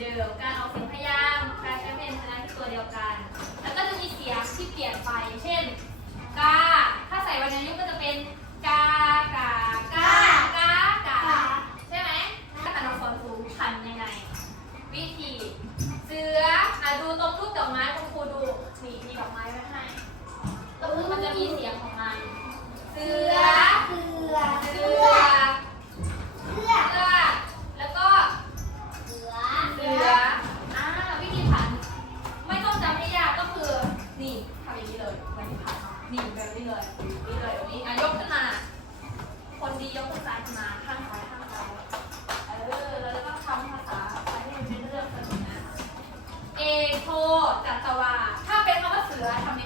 เดิม การออกเสียงพยางค์การใช้พยัญชนะที่ตัวเดียวกัน แล้วก็จะมีเสียงที่เปลี่ยนไป เช่น กา ถ้าใส่วรรณยุกต์ก็จะเป็น กา กา กา กา กา ใช่ไหมถ้าการออกสอนสูงทันยังไง วิธี เสืออะดูตรงรูปดอกไม้คุณครูดู นี่มีดอกไม้ไว้ให้ ตรงนี้มันจะมีเสียงของมัน เสือ อย่นี่เลยแบงค์พันนี่แบบนี้เลยนี่เลยอย่างนี้อะยกขึ้นมา คนดียกขึ้นซ้ายขึ้นมาข้างซ้ายข้างซ้ายเออเราจะต้องทำภาษาไปให้มันเป็นเรื่องสนุกนะเอโทจัตวาถ้าเป็นคำว่าเสือทำยังไง